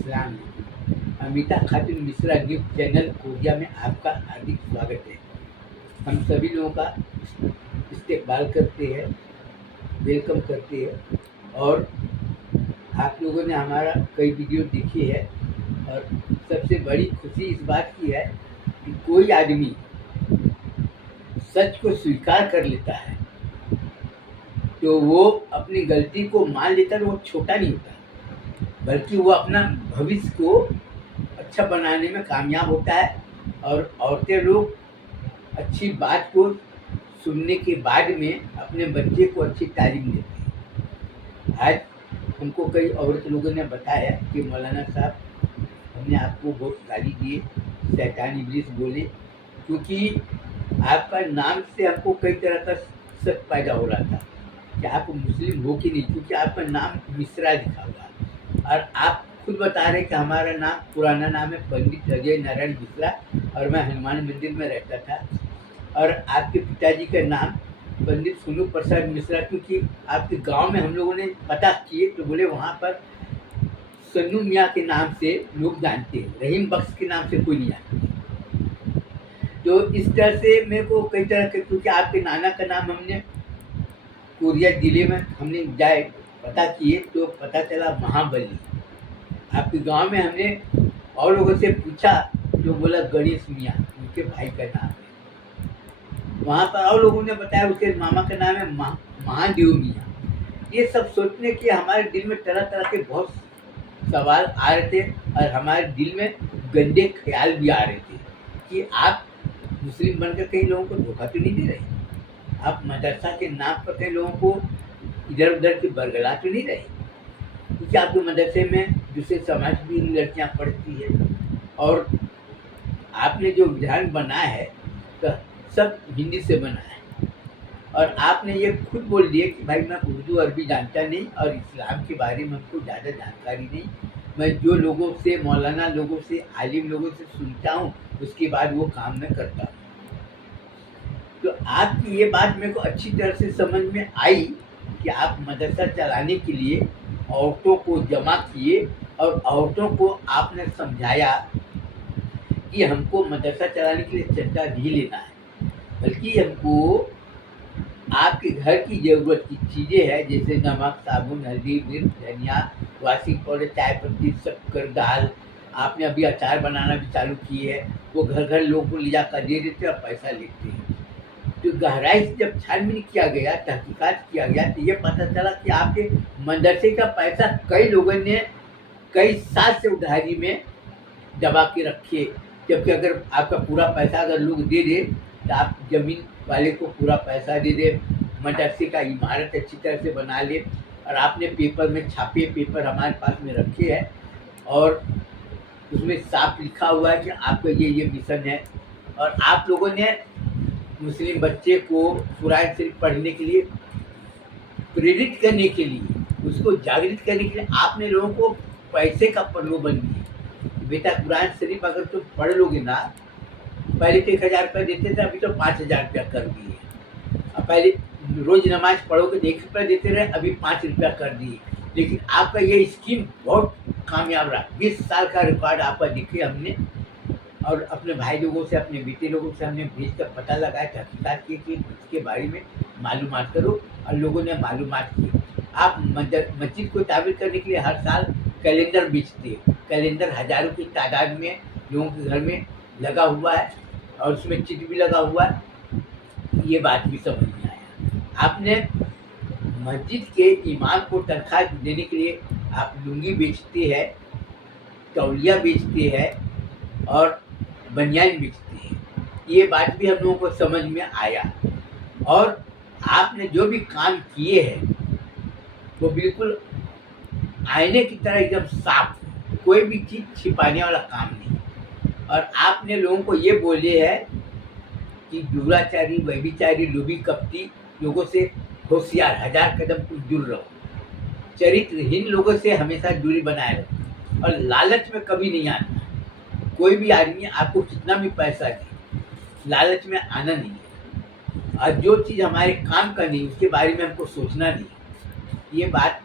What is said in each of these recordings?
इस्लाम। अमिता खातून Mishra news channel Korea में आपका हार्दिक स्वागत है। हम सभी लोगों का इस्तेकबाल करते हैं, वेलकम करते हैं और आप लोगों ने हमारा कई वीडियो देखी है और सबसे बड़ी खुशी इस बात की है कि कोई आदमी सच को स्वीकार कर लेता है तो वो अपनी गलती को मान लेता है। वो छोटा नहीं होता, बल्कि वो अपना भविष्य को अच्छा बनाने में कामयाब होता है। और औरतें लोग अच्छी बात को सुनने के बाद में अपने बच्चे को अच्छी तालीम देती हैं। आज हमको कई औरत लोगों ने बताया कि मौलाना साहब, हमने आपको बहुत गाली दिए, शैतान इब्लीस बोले, क्योंकि आपका नाम से हमको कई तरह का शक पैदा हो रहा था कि आप मुस्लिम हो कि नहीं, क्योंकि आपका नाम मिश्रा लिखा हुआ और आप खुद बता रहे कि हमारा नाम पुराना नाम है पंडित अजय नारायण मिश्रा और मैं हनुमान मंदिर में रहता था। और आपके पिताजी का नाम पंडित सोनू प्रसाद मिश्रा, क्योंकि आपके गांव में हम लोगों ने पता किए तो बोले वहाँ पर सन्नू मियाँ के नाम से लोग जानते हैं, रहीम बख्श के नाम से कोई नहीं जानते। तो इस तरह से मेरे को कई तरह के, क्योंकि आपके नाना का नाम हमने कोरिया जिले में हमने जाए पता किए तो पता चला महाबली। आपके गांव में हमने और लोगों से पूछा तो बोला गणेश मियाँ, उनके भाई का नाम है। वहाँ पर और लोगों ने बताया उसके मामा का नाम है महादेव मियाँ। ये सब सोचने के हमारे दिल में तरह तरह के बहुत सवाल आ रहे थे और हमारे दिल में गंदे ख्याल भी आ रहे थे कि आप मुस्लिम बनकर कई लोगों को धोखा तो नहीं दे रहे, आप मदरसा के नाम पर कई लोगों को इधर उधर की बरगला तो नहीं रहे, क्योंकि आपके मदरसे में दूसरे समाज की लड़कियां पढ़ती है और आपने जो विधान बनाया है तो सब हिंदी से बना है। और आपने ये खुद बोल दिया कि भाई मैं उर्दू अरबी जानता नहीं और इस्लाम के बारे में हमको ज़्यादा जानकारी नहीं, मैं जो लोगों से मौलाना लोगों से आलिम लोगों से सुनता हूँ उसके बाद वो काम मैं करता हूँ। तो आपकी ये बात मेरे को अच्छी तरह से समझ में आई कि आप मदरसा चलाने के लिए औरतों को जमा किए और औरतों को आपने समझाया कि हमको मदरसा चलाने के लिए चंदा नहीं लेना है, बल्कि हमको आपके घर की ज़रूरत की चीज़ें हैं, जैसे नमक, साबुन, हल्दी, मिर्च, धनिया, वाशिंग पाउडर, चाय पत्ती, शक्कर, दाल। आपने अभी अचार बनाना भी चालू किए है, वो घर घर लोगों को ले जाकर दे देते और पैसा लेते हैं। तो गहराई से जब छानबीन किया गया, तहकीकात किया गया, तो ये पता चला कि आपके मदरसे का पैसा कई लोगों ने कई साल से उधारी में दबा के रखे, जबकि अगर आपका पूरा पैसा अगर लोग दे दे तो आप ज़मीन वाले को पूरा पैसा दे दे, मदरसे का इमारत अच्छी तरह से बना ले। और आपने पेपर में छापे, पेपर हमारे पास में रखे हैं और उसमें साफ लिखा हुआ है कि आपका ये मिशन है। और आप लोगों ने मुस्लिम बच्चे को कुरान शरीफ पढ़ने के लिए प्रेरित करने के लिए, उसको जागृत करने के लिए आपने लोगों को पैसे का प्रलोभन दिया। बेटा कुरान शरीफ अगर तुम पढ़ लोगे ना, पहले तो 1000 रुपये देते थे, अभी तो 5000 रुपया कर दिए। अब पहले रोज नमाज पढ़ोगे तो 1 रुपया देते रहे, अभी 5 रुपया कर दिए। लेकिन आपका ये स्कीम बहुत कामयाब रहा, 20 साल का रिकॉर्ड आपका दिखे हमने। और अपने भाई लोगों से, अपने बेटे लोगों से हमने भेज कर पता लगाया, तहकीकात की कि इसके बारे में मालूमात करो, और लोगों ने मालूमात की। आप मस्जिद को तामीर करने के लिए हर साल कैलेंडर बेचते हैं, कैलेंडर हज़ारों की तादाद में लोगों के घर में लगा हुआ है और उसमें चिट भी लगा हुआ है। ये बात भी समझ में आया। आपने मस्जिद के इमाम को तनख्वाह देने के लिए आप लुंगी बेचते हैं, तौलिया बेचते हैं और बनियान बेचते हैं। ये बात भी हम लोगों को समझ में आया। और आपने जो भी काम किए हैं वो बिल्कुल आईने की तरह एकदम साफ, कोई भी चीज़ छिपाने वाला काम नहीं। और आपने लोगों को ये बोले है कि दुराचारी, व्यभिचारी, लोभी, कपटी लोगों से होशियार, 1000 कदम तुम दूर रहो, चरित्रहीन लोगों से हमेशा दूरी बनाए रहो और लालच में कभी नहीं आना। कोई भी आदमी आपको कितना भी पैसा दे, लालच में आना नहीं है। और जो चीज़ हमारे काम का नहीं उसके बारे में हमको सोचना नहीं। ये बात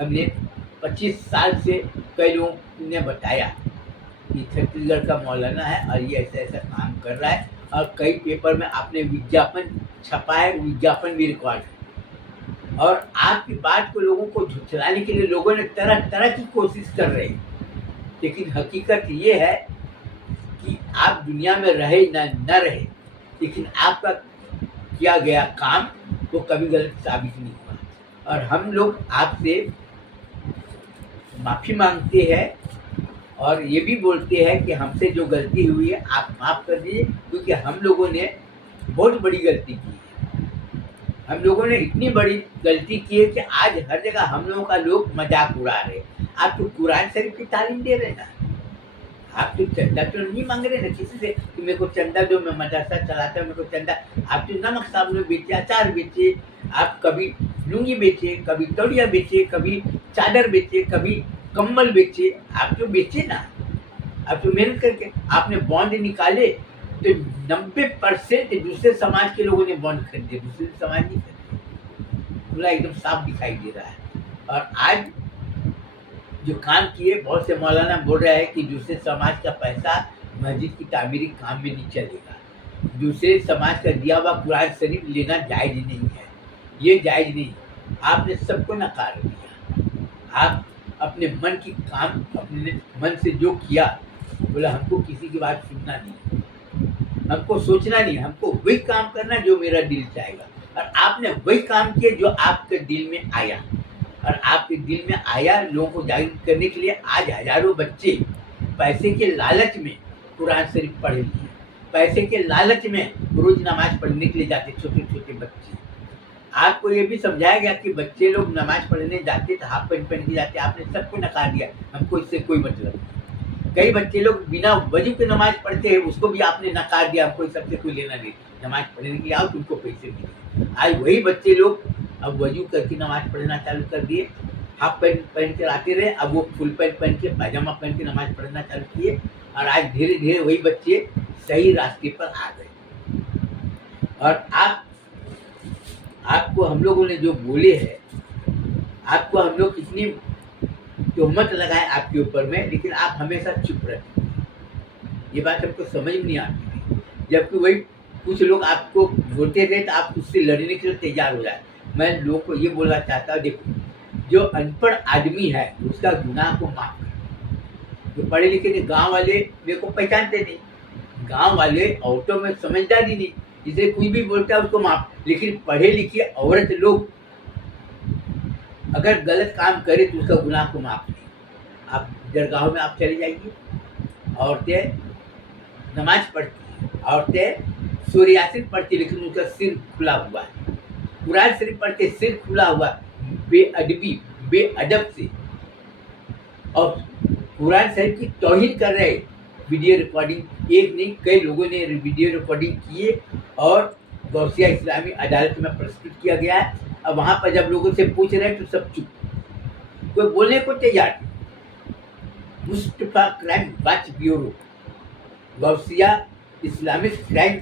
हमने 25 साल से कई लोगों ने बताया कि छत्तीसगढ़ का मौलाना है और ये ऐसा ऐसा काम कर रहा है, और कई पेपर में आपने विज्ञापन छपा है, विज्ञापन भी रिकॉर्ड है। और आपकी बात को लोगों को झुठलाने के लिए लोगों ने तरह तरह की कोशिश कर रहे हैं, लेकिन हकीकत ये है कि आप दुनिया में रहे न रहे, लेकिन आपका किया गया काम वो कभी गलत साबित नहीं हुआ। और हम लोग आपसे माफ़ी मांगते हैं और ये भी बोलते हैं कि हमसे जो गलती हुई है आप माफ़ कर दीजिए, क्योंकि हम लोगों ने बहुत बड़ी गलती की है। हम लोगों ने इतनी बड़ी गलती की है कि आज हर जगह हम लोगों का लोग मजाक उड़ा रहे हैं। आप तो कुरान शरीफ की तालीम दे रहे ना, आप तो चंदा तो नहीं मांग रहे ना किसी से कि मेरे को चंदा दो, मैं मदरसा चलाता हूँ, मेरे को चंदा। आप तो नमक साबुन बेचे, अचार बेचे, आप कभी लुंगी बेचे, कभी तौलिया बेचे, कभी चादर बेचे, कभी कम्बल बेचे, आप तो बेचे ना। आप तो मेहनत करके आपने बॉन्ड निकाले, तो 90% दूसरे समाज के लोगों ने बॉन्ड खरीदे, दूसरे समाज नहीं खरीदे। पूरा एकदम साफ दिखाई दे रहा है। और आज जो काम किए, बहुत से मौलाना बोल रहे हैं कि दूसरे समाज का पैसा मस्जिद की तामीरी काम में नहीं चलेगा, दूसरे समाज का दिया हुआ कुरान शरीफ लेना जायज़ नहीं है, ये जायज़ नहीं। आपने सबको नकार दिया। आप अपने मन की काम अपने मन से जो किया, बोला हमको किसी की बात सुनना नहीं, हमको सोचना नहीं, हमको वही काम करना जो मेरा दिल चाहेगा। और आपने वही काम किया जो आपके दिल में आया, और आपके दिल में आया लोगों को जागरूक करने के लिए। आज हजारों बच्चे पैसे के लालच में कुरान शरीफ पढ़ लिए, पैसे के लालच में रोज नमाज पढ़ने के लिए जाते, छोटे छोटे बच्चे। आपको ये भी समझाया गया कि बच्चे लोग नमाज पढ़ने जाते तो हाफ पैंट पहन के जाते, आपने सबको नकार दिया, हमको इससे कोई मतलब नहीं। कई बच्चे लोग बिना वजू के नमाज पढ़ते हैं, उसको भी आपने नकार दिया, हमको सबसे कोई लेना नहीं, नमाज पढ़ने के लिए आओ, तुमको पैसे मिले। आज वही बच्चे लोग अब वजू करके नमाज पढ़ना चालू कर दिए, हाफ पैंट पहन के आते रहे, अब वो फुल पैंट पहन के पायजामा पहन के नमाज पढ़ना चालू किए, और आज धीरे धीरे वही बच्चे सही रास्ते पर आ गए। और आपको हम लोगों ने जो बोले हैं, आपको हम लोग कितनी तोहमत लगाए आपके ऊपर में, लेकिन आप हमेशा चुप रहते, ये बात हमको समझ में नहीं आती। जबकि वही कुछ लोग आपको बोलते थे तो आप उससे लड़ने के लिए तैयार हो जाए। मैं लोगों को ये बोलना चाहता हूँ, देखो जो अनपढ़ आदमी है उसका गुनाह को माफ कर। जो पढ़े लिखे नहीं, गांव वाले मेरे को पहचानते नहीं, गांव वाले औरतों में समझदारी नहीं, जिसे कोई भी बोलता है उसको माफ। लेकिन पढ़े लिखे औरत लोग अगर गलत काम करे तो उसका गुनाह को माफ नहीं। आप दरगाहों में आप चले जाइए, औरतें नमाज पढ़ती हैं, औरतें सूर्य यासीन पढ़ती, लेकिन उनका सिर खुला हुआ है, कुरान शरीफ पढ़ते सिर खुला हुआ, बेअदबी बेअदब से, और कुरान शरीफ की तौहीन कर रहे। वीडियो रिकॉर्डिंग एक नहीं कई लोगों ने वीडियो रिकॉर्डिंग किए और गौसिया इस्लामी अदालत में प्रस्तुत किया गया है। अब वहाँ पर जब लोगों से पूछ रहे हैं तो सब चुप, कोई बोलने को तैयार नहीं। Mustafa crime watch bureau, Gausia Islamic crime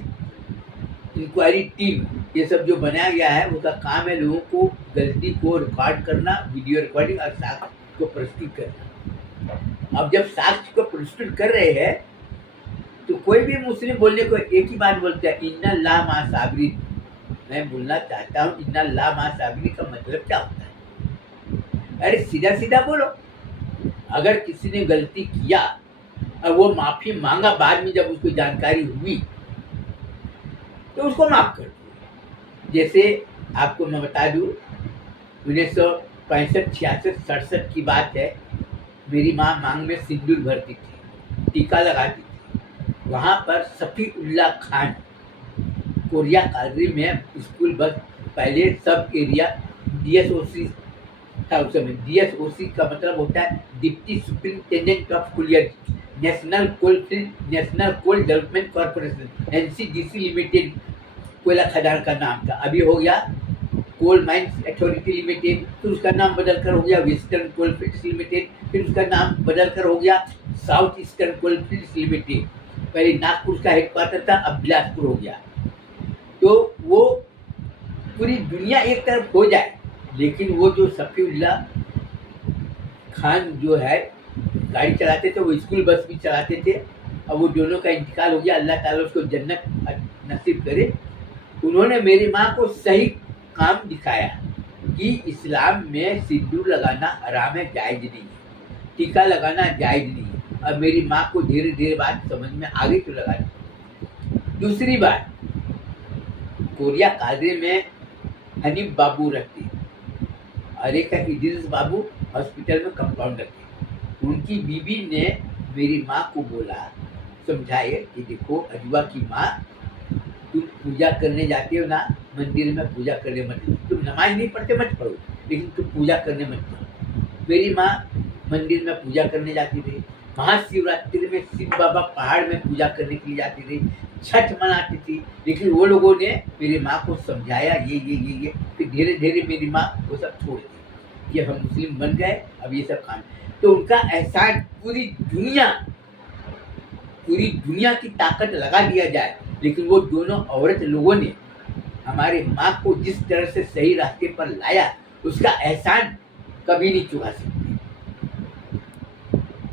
inquiry team, ये सब जो बनाया गया है उसका काम है लोगों को गलती को रिकॉर्ड करना, वीडियो रिकॉर्डिंग और साक्ष्य को प्रस्तुत करना। अब जब साक्ष्य को प्रस्तुत कर रहे हैं तो कोई भी मुस्लिम बोलने को एक ही बात बोलता है, इन्ना ला मा साबरीन। मैं बोलना चाहता हूँ इन्ना ला मा साबरीन का मतलब क्या होता है? अरे सीधा सीधा बोलो। अगर किसी ने गलती किया और वो माफी मांगा बाद में, जब उसको जानकारी हुई तो उसको माफ कर दो। जैसे आपको मैं बता दूं, 1965, 66, 67 की बात है। मेरी माँ मांग में सिंदूर भरती थी, टीका लगाती थी। वहाँ पर सफ़ीउल्लाह खान कोरिया कॉलोनी में स्कूल बस, पहले सब एरिया DSOC था उस समय। DSOC का मतलब होता है deputy superintendent of colliery, national coal development corporation, NCDC limited कोयला खदान का नाम था। अभी हो गया कोल माइंस अथॉरिटी लिमिटेड, फिर उसका नाम बदल कर हो गया वेस्टर्न कोलफील्ड्स लिमिटेड, फिर उसका नाम बदल कर हो गया साउथ ईस्टर्न कोलफील्ड्स लिमिटेड। पहले नागपुर का हेडक्वार्टर था, अब बिलासपुर हो गया। तो वो पूरी दुनिया एक तरफ हो जाए, लेकिन वो जो सफ़ीउल्लाह खान जो है गाड़ी चलाते थे, वो स्कूल बस भी चलाते थे, और वो दोनों का इंतकाल हो गया, अल्लाह ताला उसको जन्नत नसीब करे। उन्होंने मेरी माँ को सही काम दिखाया कि इस्लाम में सिंदूर लगाना हराम है, जायज़ नहीं है, टीका लगाना जायज़ नहीं है। अब मेरी माँ को धीरे धीरे बात समझ में आ गई तो लगा दी। दूसरी बात, कोरिया कादरे में हनीफ बाबू रहते और एक है इद्रिस बाबू हॉस्पिटल में कंपाउंडर थे। उनकी बीवी ने मेरी माँ को बोला, समझाए कि देखो अजवा की माँ, तुम पूजा करने जाते हो ना, मंदिर में पूजा करने मत जाओ, तुम नमाज नहीं पढ़ते मत पढ़ो, लेकिन तुम पूजा करने मत जाओ। मेरी माँ मंदिर में पूजा करने जाती थी, महाशिवरात्रि में शिव बाबा पहाड़ में पूजा करने के लिए जाती थी, छठ मनाती थी, लेकिन वो लोगों ने मेरी माँ को समझाया ये फिर धीरे धीरे मेरी माँ वो सब छोड़ दी कि हम मुस्लिम बन गए, अब ये सब खाना। तो उनका एहसान पूरी दुनिया की ताकत लगा दिया जाए, लेकिन वो दोनों औरत लोगों ने हमारे माँ को जिस तरह से सही रास्ते पर लाया, उसका एहसान कभी नहीं चुका सकते।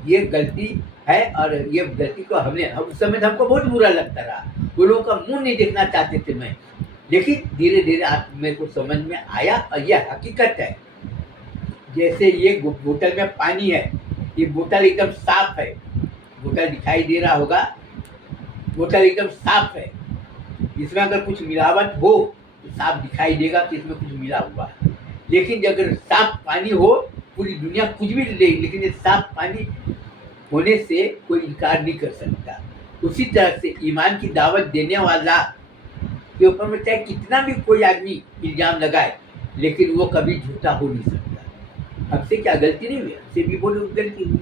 ये गलती है, और ये गलती को उस समय हमको बहुत बुरा लगता रहा, वो लोगों का मुंह नहीं देखना चाहते थे मैं, लेकिन धीरे धीरे आप मेरे को समझ में आया, और यह हकीकत है। जैसे ये बोतल में पानी है, ये बोतल एकदम साफ है, बोतल दिखाई दे रहा होगा, बोतल एकदम साफ है, इसमें अगर कुछ मिलावट हो तो साफ दिखाई देगा कि इसमें कुछ मिला हुआ है। लेकिन अगर साफ पानी हो, पूरी दुनिया कुछ भी ले, लेकिन ये साफ पानी होने से कोई इनकार नहीं कर सकता। उसी तरह से ईमान की दावत देने वाला के ऊपर में चाहे कितना भी कोई आदमी इल्जाम लगाए, लेकिन वो कभी झूठा हो नहीं सकता। हमसे क्या गलती नहीं हुई, हमसे भी बोलो गलती हुई।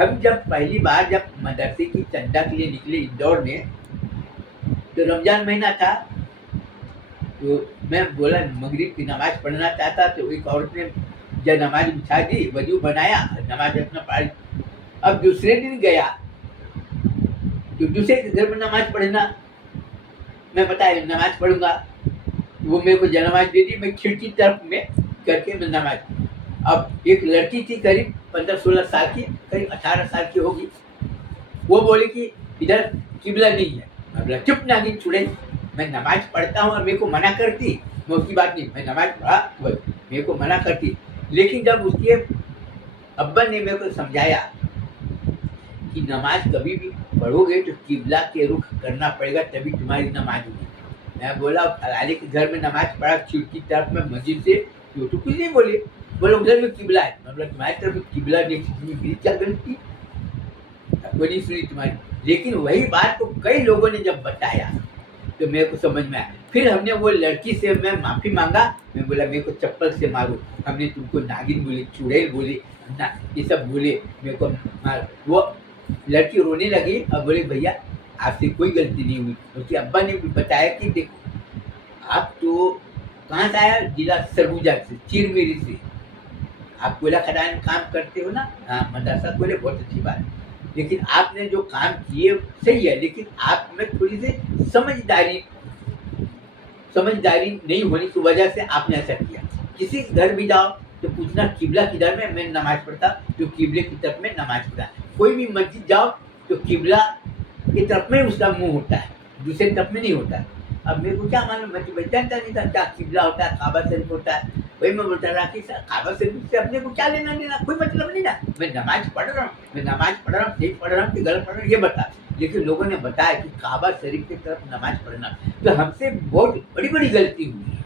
हम जब पहली बार जब मदरसे की चंदा के लिए निकले इंदौर में, तो रमजान महीना था, तो मैं बोला मगरिब की नमाज पढ़ना चाहता, तो एक औरत ने जब नमाज बिछा दी, वजू बनाया, नमाज अपना पढ़ी। अब दूसरे दिन गया तो दूसरे के घर में नमाज पढ़ना, मैं बताया नमाज पढ़ूंगा, वो मेरे को नमाज दे दी, मैं खिड़की तरफ में करके मैं नमाज। अब एक लड़की थी करीब 15-16 साल की, करीब 18 साल की होगी, वो बोली कि इधर किबला नहीं है। मैं बोला चुप ना, नहीं छुड़े, मैं नमाज पढ़ता हूँ और मेरे को मना करती, मैं उसकी बात नहीं, मैं नमाज पढ़ा, मेरे को मना करती। लेकिन जब उसके अब्बा ने मेरे को समझाया कि नमाज कभी भी पढ़ोगे तो किबला के रुख करना पड़ेगा, तभी तुम्हारी नमाज होगी। मैं बोला फलाने के घर में नमाज पढ़ा खिड़की तरफ में मस्जिद से, तो कुछ नहीं बोले, बोले उधर में किबला है। मैं बोला तुम्हारी तरफ किबला देखी, क्या गलती, वो नहीं सुनी तुम्हारी। लेकिन वही बात को कई लोगों ने जब बताया तो मेरे को समझ में आया। फिर हमने वो लड़की से मैं माफ़ी मांगा, मैं बोला मेरे को चप्पल से मारो, हमने तुमको नागिन बोले, चुड़ैल बोले ना, ये सब बोले, मेरे को मार। वो लड़की रोने लगी और बोले भैया आपसे कोई गलती नहीं हुई। उसके अब्बा ने भी बताया कि देखो आप तो कहाँ से आया, जिला सरगुजा से, चिरमिरी से, आप कोयला खदान काम करते हो ना, हाँ मदरसा खोले, बहुत अच्छी बात, लेकिन आपने जो काम किए सही है, लेकिन आप में थोड़ी सी समझदारी नहीं होने की वजह से आपने ऐसा किया। किसी घर भी जाओ तो पूछना किबला किधर में, मैं नमाज पढ़ता तो किबले की तरफ में नमाज पढ़ा। कोई भी मस्जिद जाओ तो किबला की तरफ में उसका मुंह होता है, दूसरे तरफ में नहीं होता। अब मेरे को क्या मालूम, मैं तो जानता नहीं था क्या किबला होता है, काबा शरीफ होता है। वही मैं बोलता रहा कि सर काबा शरीफ से अपने को क्या लेना देना, कोई मतलब नहीं ना, मैं नमाज पढ़ रहा हूँ, सही पढ़ रहा हूँ कि गलत पढ़ रहा हूँ ये बता। लेकिन लोगों ने बताया कि काबा शरीफ की तरफ नमाज पढ़ना, तो हमसे बहुत बड़ी बड़ी गलती हुई है।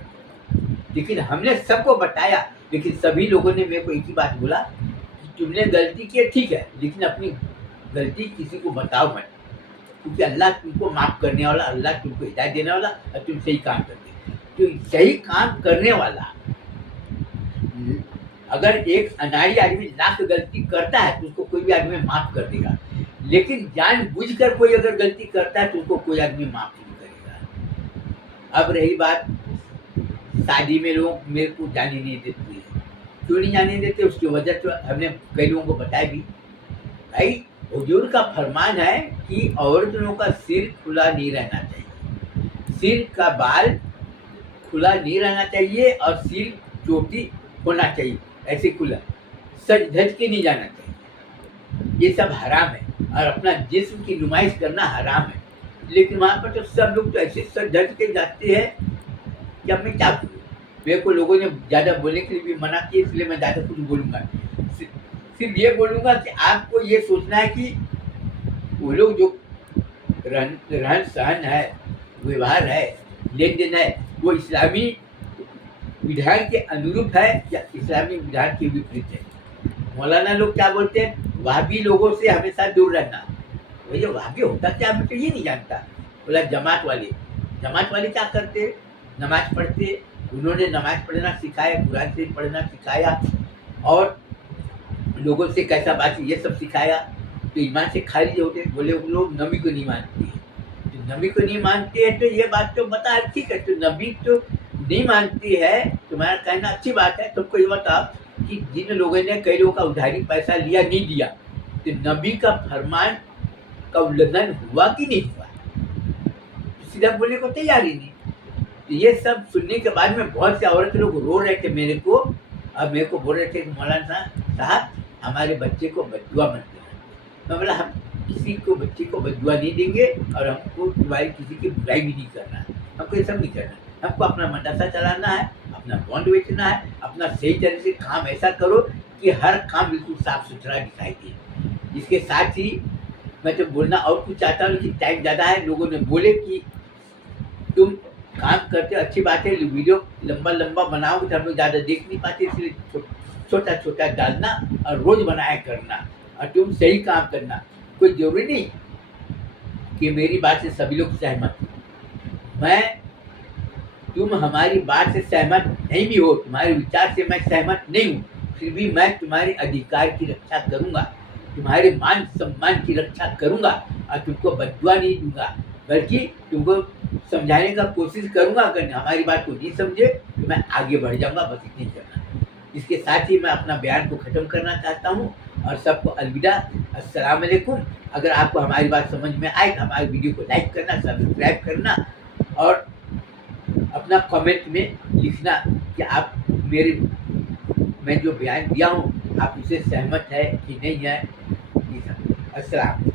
लेकिन हमने सबको बताया, लेकिन सभी लोगों ने मेरे को एक ही बात बोला कि तुमने गलती की है ठीक है, लेकिन अपनी गलती किसी को बताओ मत, क्योंकि अल्लाह तुमको माफ़ करने वाला, अल्लाह तुमको हिदायत देने वाला, और तुम सही काम करते। तो सही काम करने वाला, अगर एक अनाड़ी आदमी लाख गलती करता है तो उसको कोई भी आदमी माफ़ कर देगा, लेकिन जानबूझकर कोई अगर गलती करता है तो उसको कोई आदमी माफ़ नहीं करेगा। अब रही बात शादी में, लोग मेरे को जाने नहीं देते हैं, क्यों नहीं जाने देते, उसकी वजह तो हमने कई लोगों को बताया भी। भाई हुजूर का फरमान है कि औरतों का सिर खुला नहीं रहना चाहिए, सिर का बाल खुला नहीं रहना चाहिए, और सिर चोटी होना चाहिए ऐसे खुला। सज धज के नहीं जाना चाहिए, ये सब हराम है। और अपना जिस्म की नुमाइश करना हराम है। लेकिन वहाँ पर तो सब लोग तो ऐसे सज धज के जाते हैं कि अब मैं क्या करूँ। मेरे को लोगों ने ज़्यादा बोलने के लिए भी मना किया, इसलिए मैं ज़्यादा कुछ बोलूँगा। सिर्फ ये बोलूँगा कि आपको ये सोचना है कि वो लोग जो रहन सहन है, व्यवहार है, लेन देन है, वो इस्लामी विधान के अनुरूप है या इस्लामी विधान के विपरीत है। मौलाना लोग क्या बोलते हैं, वहाबी लोगों से हमेशा दूर रहना। भैया वहाबी होता क्या, मैं तो ये नहीं जानता। बोला जमात वाले क्या करते, नमाज पढ़ते, उन्होंने नमाज पढ़ना सिखाया, कुरान से पढ़ना सिखाया और लोगों से कैसा बात ये सब सिखाया। तो ईमान से खाली होते, बोले वो लोग नबी को नहीं मानते हैं। तो नबी को नहीं मानते हैं तो ये बात तो बता, ठीक है, तो नबी तो नहीं मानती है, तुम्हारा कहना अच्छी बात है। तुमको ये बताओ कि जिन लोगों ने कई लोगों का उधारी पैसा लिया नहीं दिया, तो नबी का फरमान का उल्लंघन हुआ कि नहीं हुआ, सीधा बोलने को तैयार ही नहीं। तो ये सब सुनने के बाद में बहुत से औरत लोग रो रहे थे मेरे को, और मेरे को बोल रहे थे कि मौलाना साहब हमारे बच्चे को बददुआ मत देना। मैं बोला हम किसी को बच्चे को बददुआ नहीं देंगे और हमको तुम्हारी किसी की बुराई भी नहीं करना, हमको ये सब नहीं करना। हमको अपना मदरसा चलाना है, अपना बॉन्ड बेचना है, अपना सही तरह से काम ऐसा करो कि हर काम बिल्कुल साफ सुथरा दिखाई दे। इसके साथ ही मैं तो बोलना और कुछ चाहता हूँ कि टाइम ज़्यादा है। लोगों ने बोले कि तुम काम करते अच्छी बात है, वीडियो लंबा लंबा बनाओगे तो हम लोग ज़्यादा देख नहीं पाते, इसलिए छोटा छोटा डालना और रोज़ बनाया करना, और तुम सही काम करना। कोई जरूरी नहीं कि मेरी बात से सभी लोग सहमत हो। तुम हमारी बात से सहमत नहीं भी हो, तुम्हारे विचार से मैं सहमत नहीं हूँ, फिर भी मैं तुम्हारे अधिकार की रक्षा करूँगा, तुम्हारे मान सम्मान की रक्षा करूँगा और तुमको बददुआ नहीं दूंगा, बल्कि तुमको समझाने का कोशिश करूँगा। अगर हमारी बात को नहीं समझे तो मैं आगे बढ़ जाऊँगा, बस इतनी करना। इसके साथ ही मैं अपना बयान को ख़त्म करना चाहता हूँ और सबको अलविदा, अस्सलाम वालेकुम। अगर आपको हमारी बात समझ में आए तो हमारे वीडियो को लाइक करना, सब्सक्राइब करना और अपना कमेंट में लिखना कि आप मैं जो बयान दिया हूँ आप उससे सहमत है कि नहीं है। अस्सलाम।